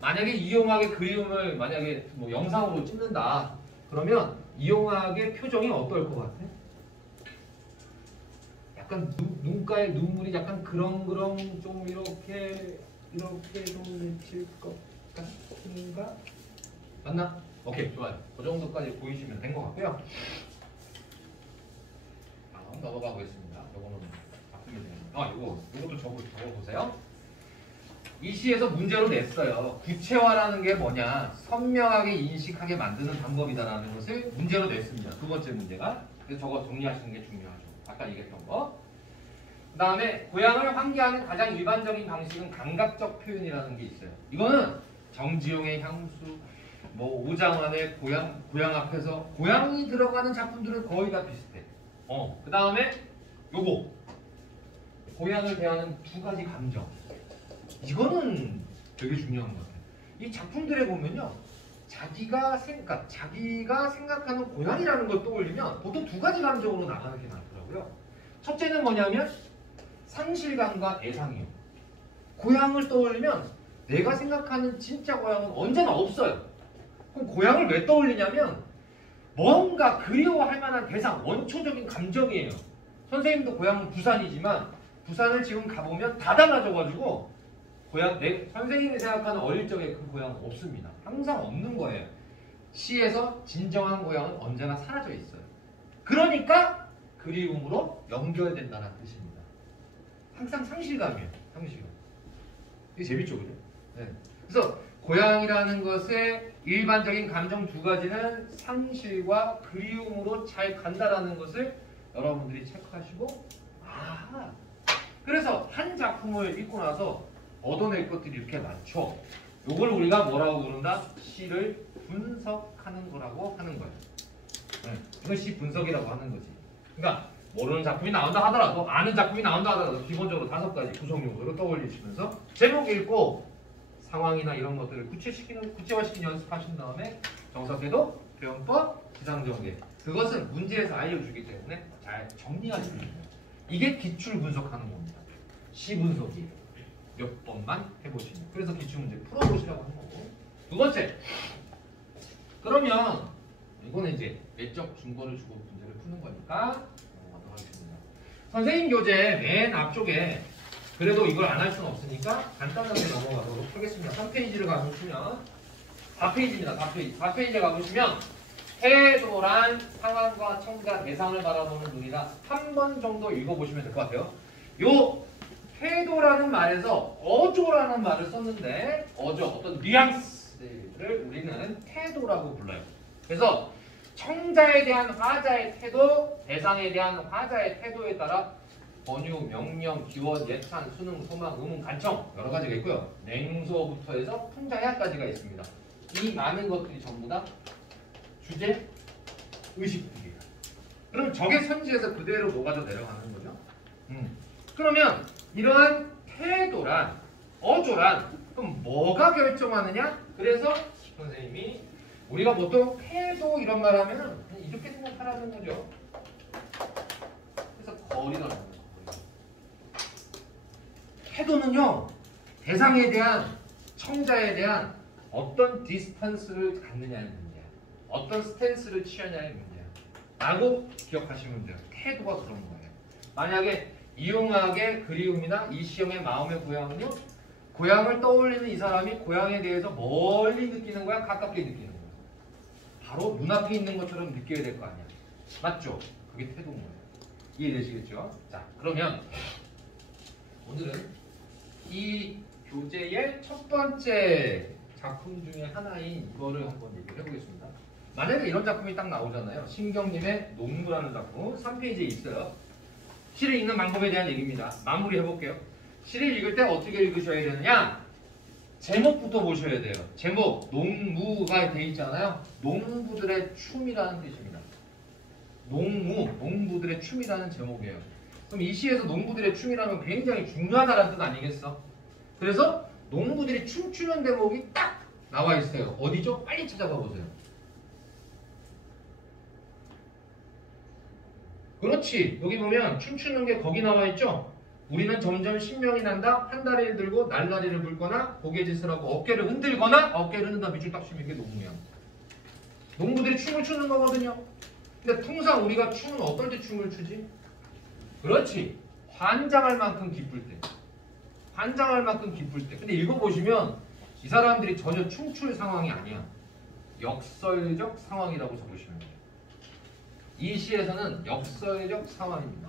만약에 이용학의 그림을 만약에 뭐 영상으로 찍는다. 그러면 이용학의 표정이 어떨 것 같아? 약간 눈가에 눈물이 약간 그렁그렁 좀 이렇게 좀 맺힐 것 같은가? 맞나? 오케이, 좋아요. 그 정도까지 보이시면 된 것 같고요. 다음 넘어가 보겠습니다. 요거는 바꾸면 되는 요것도 적어보세요. 이 시에서 문제로 냈어요. 구체화라는 게 뭐냐? 선명하게 인식하게 만드는 방법이다라는 것을 문제로 냈습니다. 두 번째 문제가. 그래서 저거 정리하시는 게 중요하죠. 아까 얘기했던 거. 그 다음에 고향을 환기하는 가장 일반적인 방식은 감각적 표현이라는 게 있어요. 이거는 정지용의 향수, 뭐 오장환의 고향 앞에서 고향이 들어가는 작품들은 거의 다 비슷해. 그 다음에 요거 고향을 대하는 두 가지 감정. 이거는 되게 중요한 것 같아요. 이 작품들에 보면요, 자기가 생각하는 고향이라는 걸 떠올리면 보통 두 가지 감정으로 나가는 게 많더라고요. 첫째는 뭐냐면 상실감과 애상이요. 고향을 떠올리면 내가 생각하는 진짜 고향은 언제나 없어요. 그럼 고향을 왜 떠올리냐면 뭔가 그리워할 만한 대상, 원초적인 감정이에요. 선생님도 고향은 부산이지만 부산을 지금 가보면 다 달라져가지고 선생님이 생각하는 어릴 적의 그 고향은 없습니다. 항상 없는 거예요. 시에서 진정한 고향은 언제나 사라져 있어요. 그러니까 그리움으로 연결된다는 뜻입니다. 항상 상실감이에요. 상실감. 이게 재밌죠, 그죠? 네. 그래서 고향이라는 것의 일반적인 감정 두 가지는 상실과 그리움으로 잘 간다라는 것을 여러분들이 체크하시고, 그래서 한 작품을 읽고 나서 얻어낼 것들이 이렇게 많죠. 이걸 우리가 뭐라고 부른다? 시를 분석하는 거라고 하는 거예요. 네. 이건 시 분석이라고 하는 거지. 그러니까 모르는 작품이 나온다 하더라도 아는 작품이 나온다 하더라도 기본적으로 5가지 구성 요소를 떠올리시면서 제목 읽고 상황이나 이런 것들을 구체화시키는 연습하신 다음에 정석에도 표현법, 기상정계 그것은 문제에서 알려주기 때문에 잘 정리하시면 돼요. 이게 기출 분석하는 겁니다. 시 분석이에요. 몇 번만 해보시면. 그래서 기출문제 풀어보시라고 하는 거고. 두 번째. 그러면 이거는 이제 내적 증거를 주고 문제를 푸는 거니까 넘어가도록 하겠습니다. 선생님 교재 맨 앞쪽에 그래도 이걸 안 할 수는 없으니까 간단하게 넘어가도록 하겠습니다. 3페이지를 가보시면 4페이지입니다. 4페이지에 가보시면 태도란 상황과 청자 대상을 바라보는 눈이라 한 번 정도 읽어보시면 될 것 같아요. 요 태도라는 말에서 어조라는 말을 썼는데 어떤 뉘앙스를 우리는 태도라고 불러요. 그래서 청자에 대한 화자의 태도, 대상에 대한 화자의 태도에 따라 권유, 명령, 기원, 예찬, 수능, 소망, 의문, 간청 여러 가지가 있고요. 냉소부터 해서 풍자야까지가 있습니다. 이 많은 것들이 전부 다 주제, 의식이에요. 그럼 적의 선지에서 그대로 녹아져 내려가는 거죠. 그러면 이러한 태도란, 어조란 그럼 뭐가 결정하느냐? 그래서 선생님이 우리가 보통 태도 이런 말 하면 이렇게 생각하라는 거죠. 그래서 거리라는 거예요. 태도는요, 대상에 대한, 청자에 대한 어떤 디스턴스를 갖느냐의 문제야. 어떤 스탠스를 취하냐의 문제야. 라고 기억하시면 돼요. 태도가 그런 거예요. 만약에 이용학의 그리움이나 이시영의 마음의 고향은요, 고향을 떠올리는 이 사람이 고향에 대해서 멀리 느끼는 거야? 가깝게 느끼는 거야? 바로 눈앞에 있는 것처럼 느껴야 될 거 아니야. 맞죠? 그게 태도인 거예요. 이해되시겠죠? 자, 그러면 오늘은 이 교재의 첫 번째 작품 중에 하나인 이거를 한번 얘기를 해보겠습니다. 만약에 이런 작품이 딱 나오잖아요. 신경님의 농부라는 작품 3페이지에 있어요. 시를 읽는 방법에 대한 얘기입니다. 마무리 해볼게요. 시를 읽을 때 어떻게 읽으셔야 되느냐? 제목부터 보셔야 돼요. 제목, 농무가 돼 있잖아요. 농부들의 춤이라는 뜻입니다. 농부들의 춤이라는 제목이에요. 그럼 이 시에서 농부들의 춤이라면 굉장히 중요하다는 뜻 아니겠어? 그래서 농부들이 춤추는 대목이 딱 나와 있어요. 어디죠? 빨리 찾아가 보세요. 그렇지. 여기 보면 춤추는 게 거기 나와 있죠? 우리는 점점 신명이 난다. 한 다리를 들고 날다리를 굴거나 고개짓을 하고 어깨를 흔들거나 어깨를 흔든다. 밑줄 딱 치면 이게 농구야. 농부들이 춤을 추는 거거든요. 근데 통상 우리가 춤은 어떨 때 춤을 추지? 그렇지. 환장할 만큼 기쁠 때. 환장할 만큼 기쁠 때. 근데 읽어보시면 이 사람들이 전혀 춤출 상황이 아니야. 역설적 상황이라고 적으시면 돼요. 이 시에서는 역설적 상황입니다.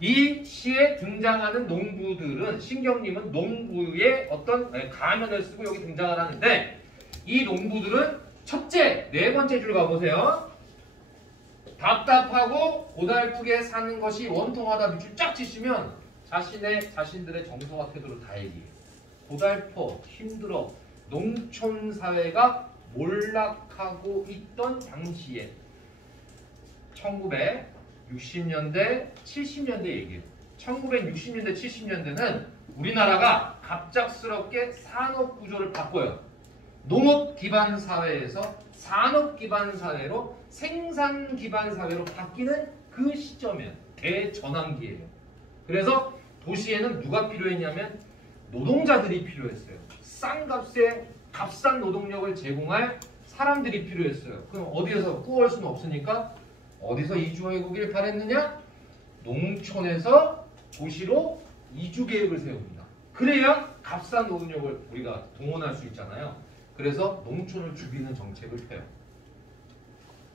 이 시에 등장하는 농부들은 신경님은 농부의 어떤 가면을 쓰고 여기 등장을 하는데 이 농부들은 첫째, 네 번째 줄 가보세요. 답답하고 고달프게 사는 것이 원통하다 밑줄 쫙 치시면 자신들의 정서와 태도를 다 얘기해요. 고달퍼, 힘들어, 농촌 사회가 몰락하고 있던 당시에 1960년대, 70년대 얘기예요. 1960년대, 70년대는 우리나라가 갑작스럽게 산업 구조를 바꿔요. 농업 기반 사회에서 산업 기반 사회로 생산 기반 사회로 바뀌는 그 시점이에요. 대전환기예요. 그래서 도시에는 누가 필요했냐면 노동자들이 필요했어요. 싼 값에 값싼 노동력을 제공할 사람들이 필요했어요. 그럼 어디에서 구할 수는 없으니까 어디서 이주해 오길 바랬느냐? 농촌에서 도시로 이주 계획을 세웁니다. 그래야 값싼 노동력을 우리가 동원할 수 있잖아요. 그래서 농촌을 죽이는 정책을 펴요.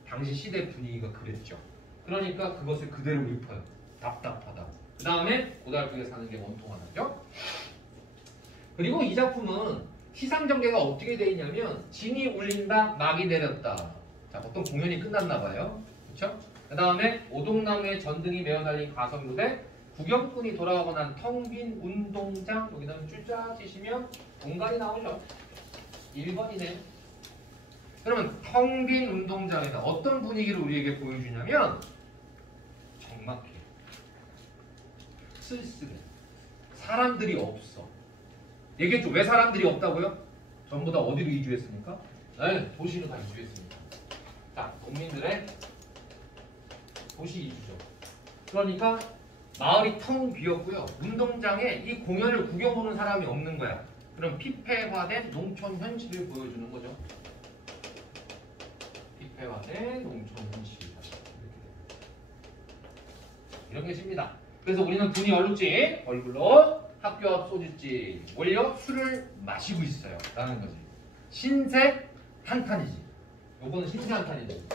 당시 시대 분위기가 그랬죠. 그러니까 그것을 그대로 읊어요. 답답하다. 그 다음에 고달프게 사는 게 원통하다죠. 그리고 이 작품은 시상전개가 어떻게 되어 있냐면 진이 울린다, 막이 내렸다. 자, 보통 공연이 끝났나 봐요. 그렇죠? 그 다음에 오동나무에 전등이 메어 달린 가성무대, 구경꾼이 돌아가고 난 텅 빈 운동장, 여기다 줄자 치시면 공간이 나오죠. 1번이네. 그러면 텅 빈 운동장에다 어떤 분위기를 우리에게 보여주냐면 적막해, 쓸쓸해, 사람들이 없어. 얘기했죠. 왜 사람들이 없다고요? 전부 다 어디로 이주했습니까? 네, 도시로 다 이주했습니다. 자, 국민들의 도시 이주죠. 그러니까 마을이 텅 비었고요. 운동장에 이 공연을 구경 오는 사람이 없는 거야. 그럼 피폐화된 농촌 현실을 보여주는 거죠. 피폐화된 농촌 현실. 이런 것입니다. 그래서 우리는 분이 얼룩지, 얼굴로 학교 앞 소주집 몰려 술을 마시고 있어요. 라는 거지. 신세 한탄이지. 요거는 신세 한탄이지.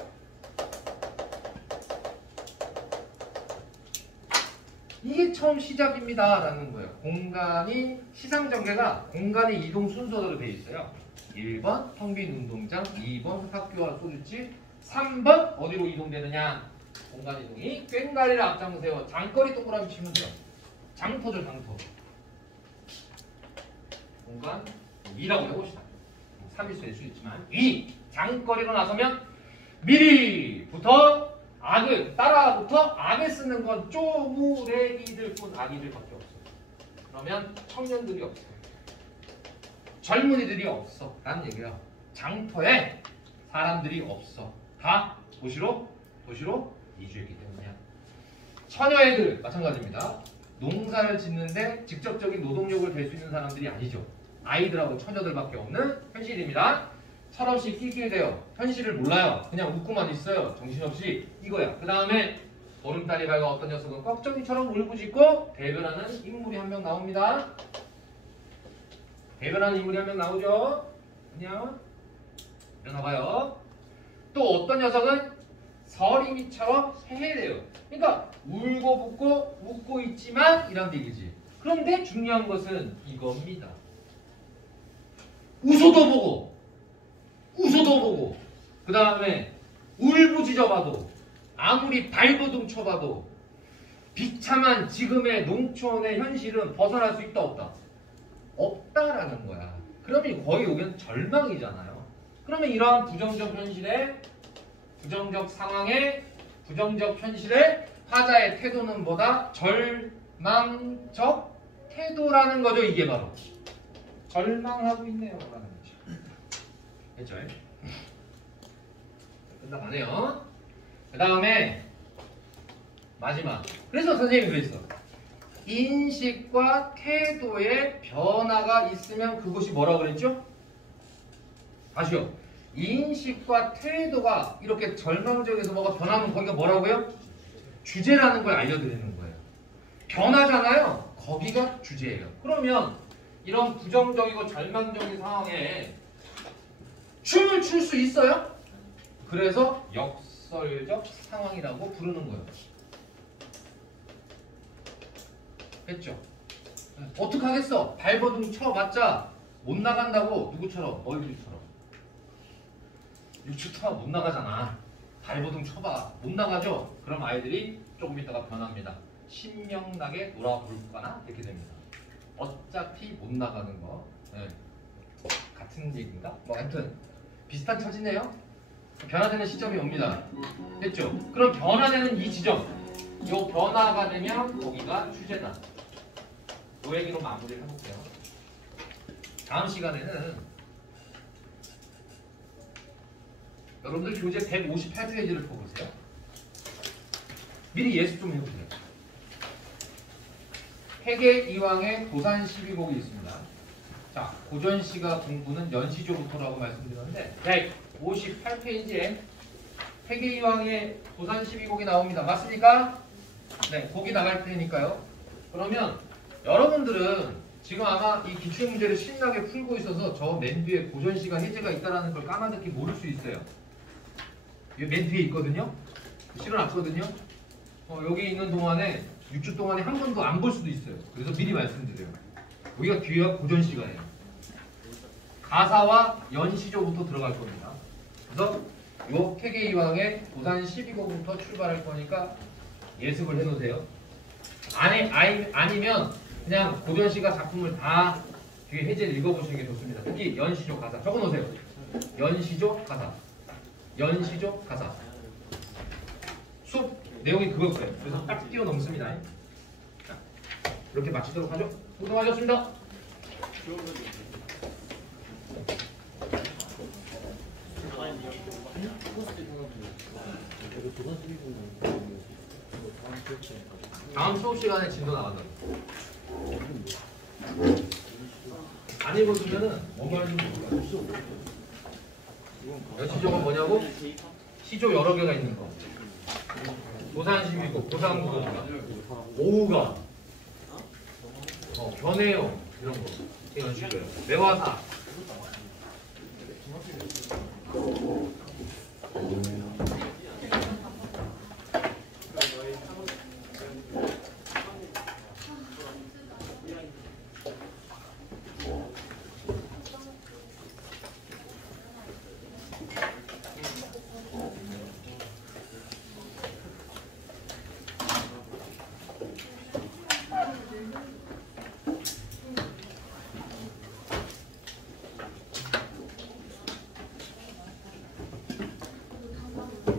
이게 처음 시작입니다. 라는 거예요. 공간이, 시상전개가 공간의 이동 순서대로 되어 있어요. 1번 텅 빈 운동장, 2번 학교와 소주집, 3번 어디로 이동되느냐? 공간 이동이 꽹과리를 앞장세워 장거리 동그라미 치면 돼요. 장터죠, 장터. 공간 2라고 해봅시다. 3일 될 수 있지만 2. 장거리로 나서면 미리부터 악을 따라부터 악을 쓰는 건 쪼무레기들 뿐 아기들밖에 없어요. 그러면 청년들이 없어요. 젊은이들이 없어. 라는 얘기야. 장터에 사람들이 없어. 다 도시로 이주했기 때문이야. 처녀애들 마찬가지입니다. 농사를 짓는데 직접적인 노동력을 댈 수 있는 사람들이 아니죠. 아이들하고 처녀들밖에 없는 현실입니다. 철없이 낄낄대요. 현실을 몰라요. 그냥 웃고만 있어요. 정신없이 이거야. 그 다음에 보름달이 밝아 어떤 녀석은 꺽정이처럼 울부짖고 대변하는 인물이 한 명 나옵니다. 대변하는 인물이 한 명 나오죠. 그냥 일어나봐요. 또 어떤 녀석은 서림이처럼 세해대요. 그러니까 울고 붓고 웃고 있지만 이런 얘기지. 그런데 중요한 것은 이겁니다. 웃어도 보고 그 다음에 울부짖어봐도 아무리 발버둥 쳐봐도 비참한 지금의 농촌의 현실은 벗어날 수 있다 없다? 없다라는 거야. 그러면 거의 여기는 절망이잖아요. 그러면 이러한 부정적 현실에 부정적 상황에 부정적 현실에 화자의 태도는 뭐다? 절망적 태도라는 거죠. 이게 바로 절망하고 있네요 라는 거죠. 됐죠? 끝나가네요. 그 다음에 마지막. 그래서 선생님이 그랬어. 인식과 태도의 변화가 있으면 그것이 뭐라고 그랬죠? 다시요. 인식과 태도가 이렇게 절망적에서 뭐가 변하면 거기가 뭐라고요? 주제라는 걸 알려드리는 거예요. 변하잖아요. 거기가 주제예요. 그러면 이런 부정적이고 절망적인 상황에 춤을 출 수 있어요? 그래서 역설적 상황이라고 부르는 거예요. 했죠? 어떻게 하겠어? 발버둥 쳐봤자 못 나간다고. 누구처럼? 너희들처럼. 6주 동안 못 나가잖아. 발버둥 쳐봐. 못 나가죠? 그럼 아이들이 조금 있다가 변합니다. 신명나게 놀아볼까나? 이렇게 됩니다. 어차피 못 나가는 거. 네. 같은 얘기인가? 뭐 하여튼 비슷한 처지네요. 변화되는 시점이 옵니다. 됐죠? 그럼 변화되는 이 지점, 요 변화가 되면 거기가 주제다. 요 얘기로 마무리를 해볼게요. 다음 시간에는 여러분들 교재 158페이지를 펴보세요. 미리 예습 좀 해보세요. 회계 이왕의 도산 12곡이 있습니다. 자, 고전시가 공부는 연시조부터라고 말씀드렸는데 158페이지에 회계 이왕의 도산 12곡이 나옵니다. 맞습니까? 네, 곡이 나갈 테니까요. 그러면 여러분들은 지금 아마 이 기출문제를 신나게 풀고 있어서 저 맨 뒤에 고전시가 해제가 있다는 걸 까마득히 모를 수 있어요. 맨 뒤에 있거든요. 실어놨거든요. 여기 있는 동안에 6주 동안에 한 번도 안 볼 수도 있어요. 그래서 미리 말씀드려요. 여기가 뒤가 고전시가예요. 가사와 연시조부터 들어갈 겁니다. 그래서 요 태계이왕의 도산 12곡부터 출발할 거니까 예습을 해놓으세요. 아니면 그냥 고전시가 작품을 다 뒤에 해제를 읽어보시는 게 좋습니다. 특히 연시조 가사 적어놓으세요. 연시조 가사, 연시조 가사. 수업 내용이 그걸 거예요. 그래서 딱 뛰어넘습니다. 자, 이렇게 마치도록 하죠. 수고하셨습니다. 다음 수업 시간에 진도 나간다. 안 읽어주면은 뭔 말인지 몰라요. 연시조가 뭐냐고? 시조 여러 개가 있는 거. 도산시비고, 도산구가, 오우가, 변해요 이런 거. 이런 식으로 매화사.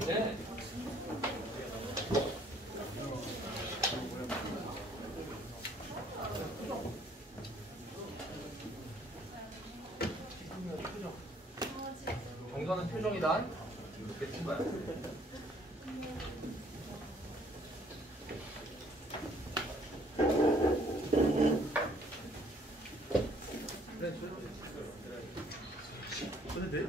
네. 정서는 표정이다. 이렇게 친 거야. 그래,